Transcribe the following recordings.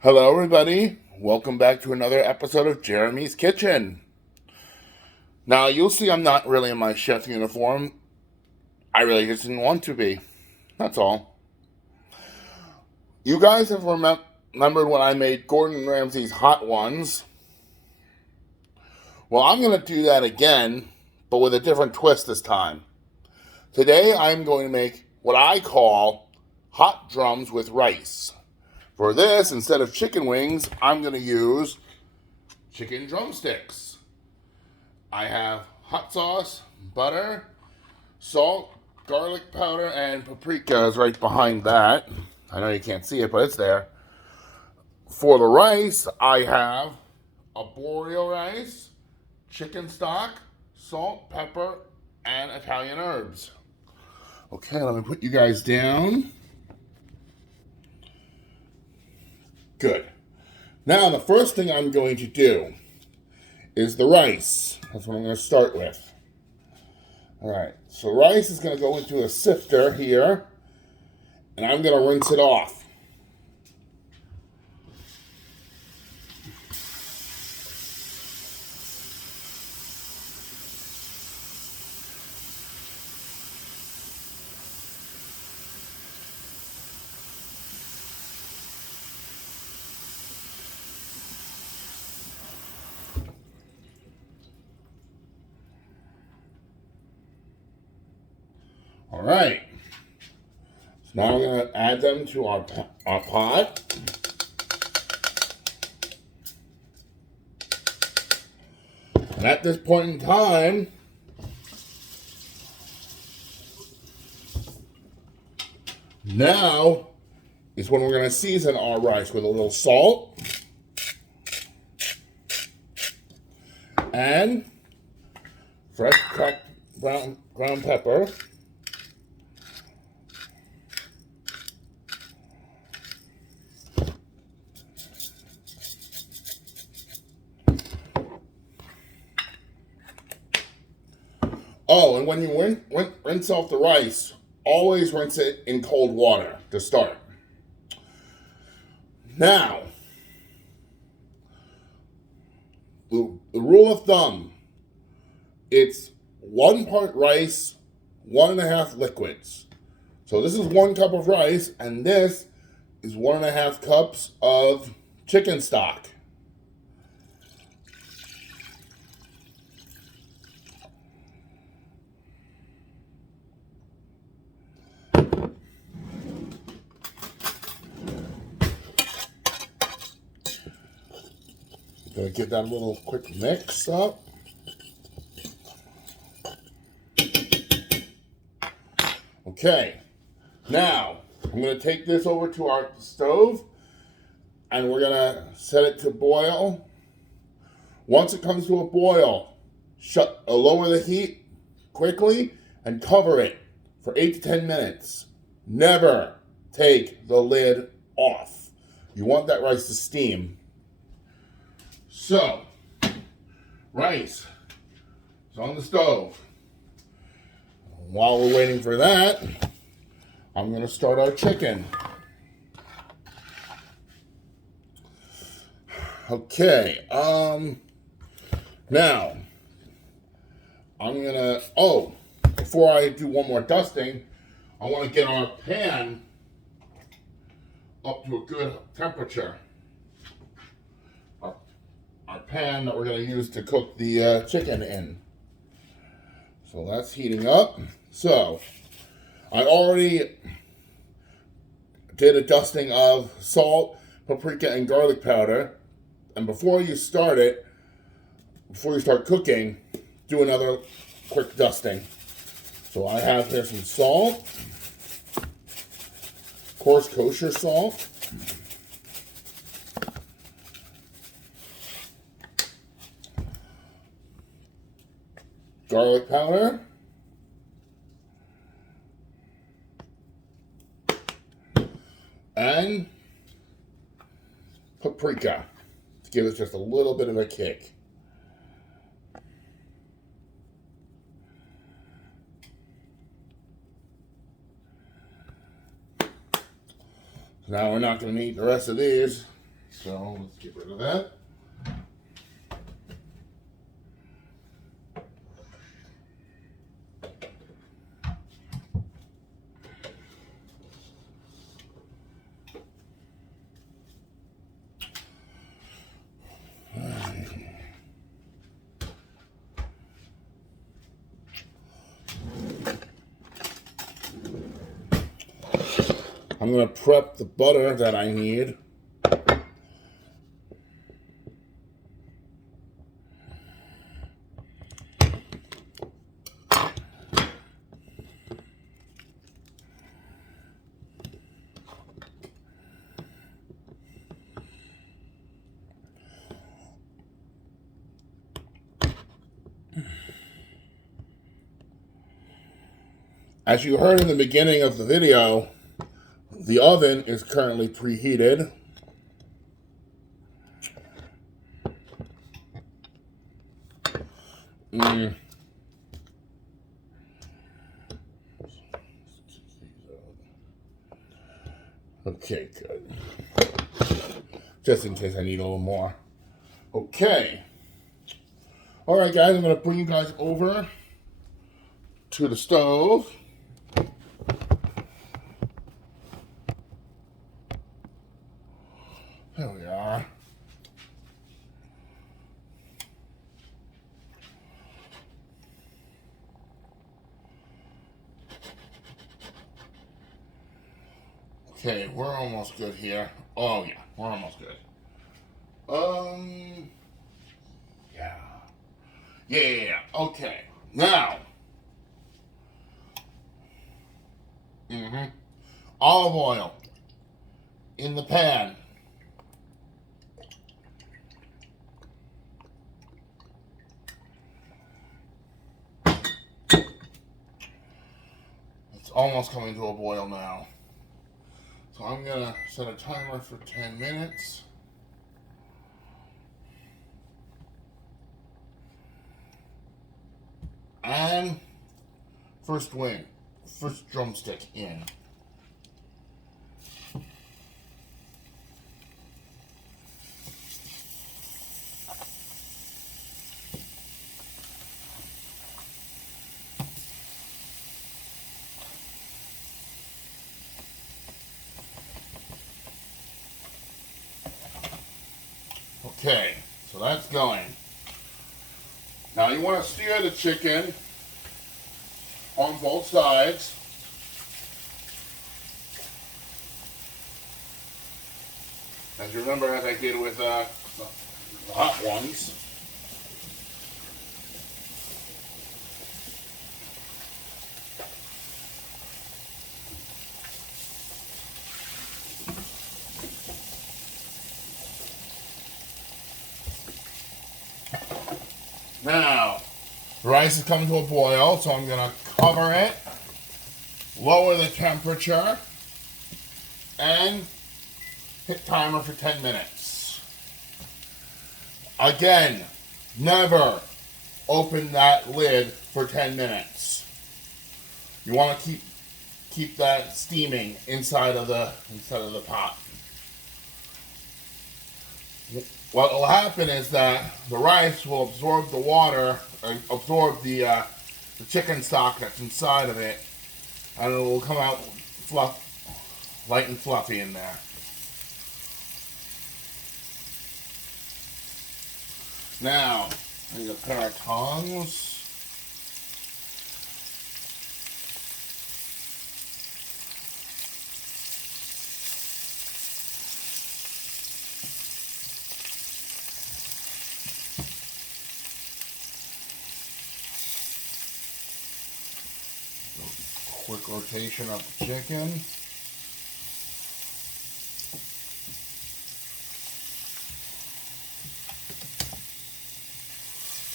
Hello, everybody. Welcome back to another episode of Jeremy's Kitchen. Now, you'll see I'm not really in my chef uniform. I really just didn't want to be. That's all. You guys have remembered when I made Gordon Ramsay's hot ones. Well, I'm going to do that again, but with a different twist this time. Today, I'm going to make what I call hot drums with rice. For this, instead of chicken wings, I'm going to use chicken drumsticks. I have hot sauce, butter, salt, garlic powder, and paprika is right behind that. I know you can't see it, but it's there. For the rice, I have arborio rice, chicken stock, salt, pepper, and Italian herbs. Okay, let me put you guys down. Good. Now, the first thing I'm going to do is the rice. That's what I'm going to start with. All right, so rice is going to go into a sifter here, and I'm going to rinse it off. All right, so now I'm going to add them to our pot. And at this point in time, now is when we're going to season our rice with a little salt and fresh cracked ground pepper. Oh, and when you rinse off the rice, always rinse it in cold water to start. Now, the rule of thumb, it's 1 part rice, 1.5 liquids. So this is 1 cup of rice, and this is 1.5 cups of chicken stock. Gonna give that a little quick mix up. Okay, now I'm gonna take this over to our stove and we're gonna set it to boil. Once it comes to a boil, lower the heat quickly and cover it for 8 to 10 minutes. Never take the lid off. You want that rice to steam. So, rice is on the stove. While we're waiting for that, I'm going to start our chicken. Okay, now, I'm going to, before I do one more dusting, I want to get our pan up to a good temperature. Our pan that we're going to use to cook the chicken in. So that's heating up. So I already did a dusting of salt, paprika, and garlic powder. And before you start cooking, do another quick dusting. So I have here some salt, coarse kosher salt. Garlic powder, and paprika to give us just a little bit of a kick. Now we're not going to need the rest of these. So let's get rid of that. I'm going to prep the butter that I need. As you heard in the beginning of the video, the oven is currently preheated. Okay, good. Just in case I need a little more. Okay. All right, guys, I'm going to bring you guys over to the stove. There we are. Okay, we're almost good here. Oh yeah, we're almost good. Yeah. Yeah. Okay. Now. Olive oil in the pan. It's almost coming to a boil now. So I'm gonna set a timer for 10 minutes. And first drumstick in. Okay, so that's going. Now you want to sear the chicken on both sides. As you remember, as I did with the hot ones. Now, the rice is coming to a boil, so I'm going to cover it, lower the temperature, and hit timer for 10 minutes. Again, never open that lid for 10 minutes. You want to keep that steaming inside of the pot. What will happen is that the rice will absorb the water, absorb the chicken stock that's inside of it, and it will come out light and fluffy in there. Now, I need a pair of tongs. Quick rotation of the chicken.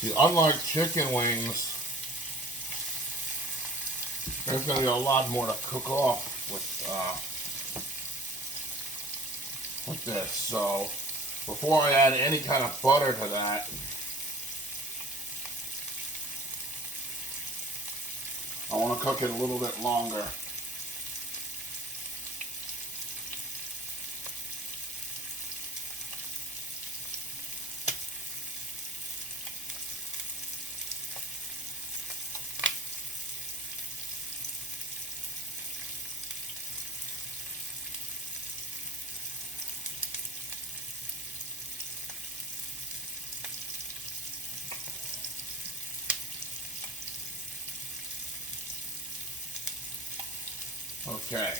See, unlike chicken wings, there's going to be a lot more to cook off with this. So before I add any kind of butter to that, I want to cook it a little bit longer. Okay.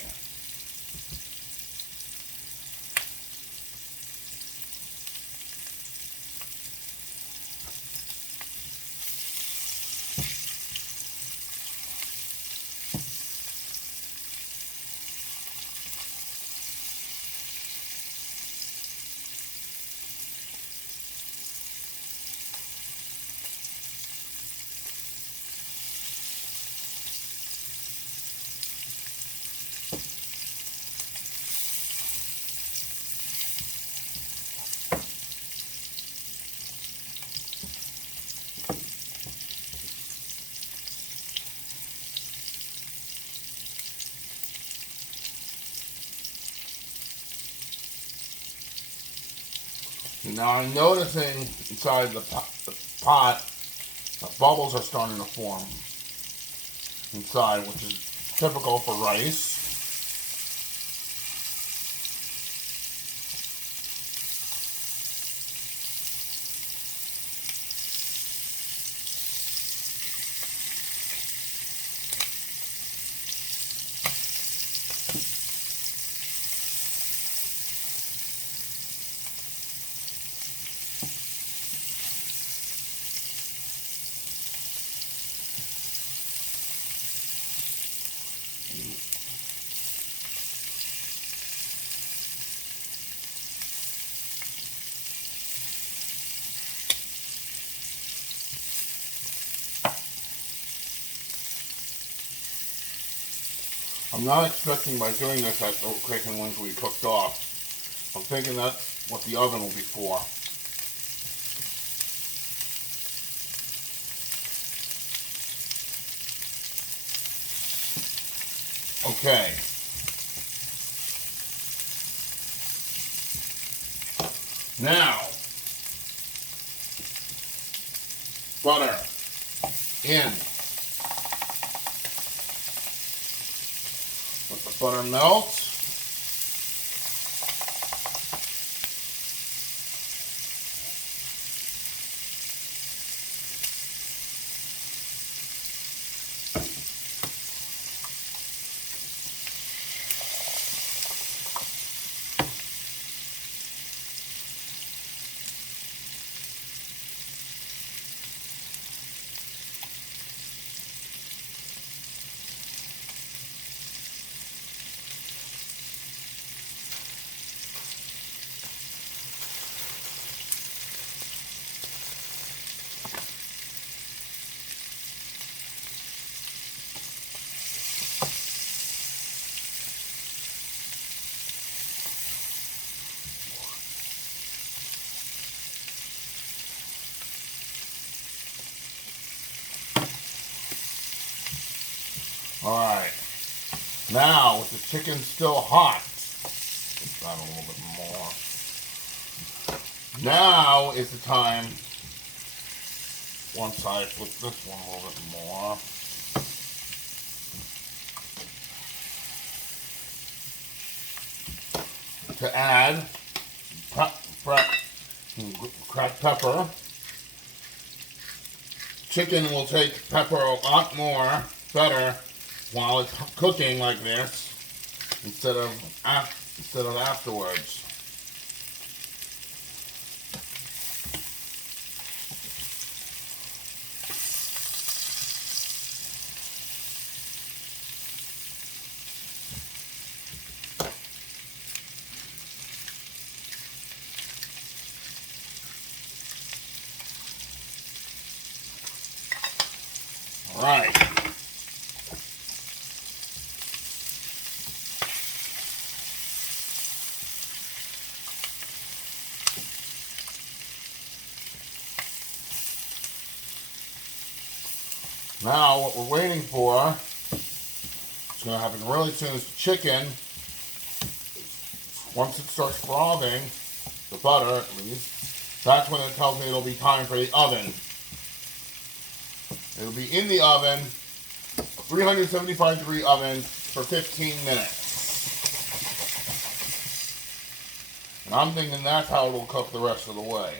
Now I'm noticing inside the pot, the bubbles are starting to form inside, which is typical for rice. I'm not expecting by doing this that the chicken wings will be cooked off. I'm thinking that's what the oven will be for. Okay. Now, butter in. Let the butter melt. Alright, now with the chicken still hot, put that a little bit more. Now is the time, once I put this one a little bit more, to add cracked pepper. Chicken will take pepper a lot more, better, while it's cooking like this, instead of afterwards. All right. Now what we're waiting for, it's going to happen really soon, is the chicken, once it starts frothing, the butter at least, that's when it tells me it'll be time for the oven. It'll be in the oven, 375 degree oven for 15 minutes. And I'm thinking that's how it'll cook the rest of the way.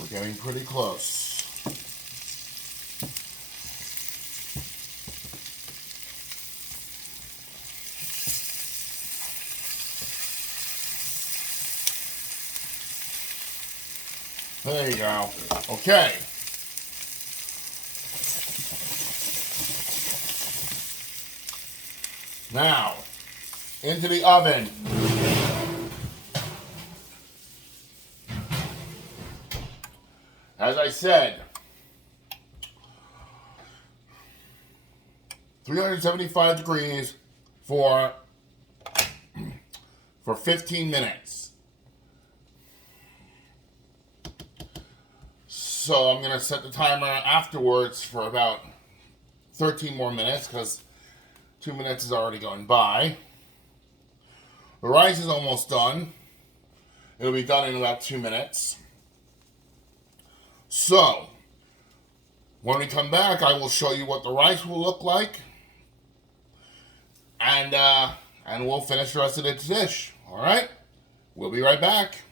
We're getting pretty close. There you go. Okay. Now, into the oven. As I said, 375 degrees for 15 minutes. So I'm going to set the timer afterwards for about 13 more minutes because 2 minutes is already going by. The rice is almost done. It'll be done in about 2 minutes. So, when we come back, I will show you what the rice will look like. And we'll finish the rest of the dish. All right? We'll be right back.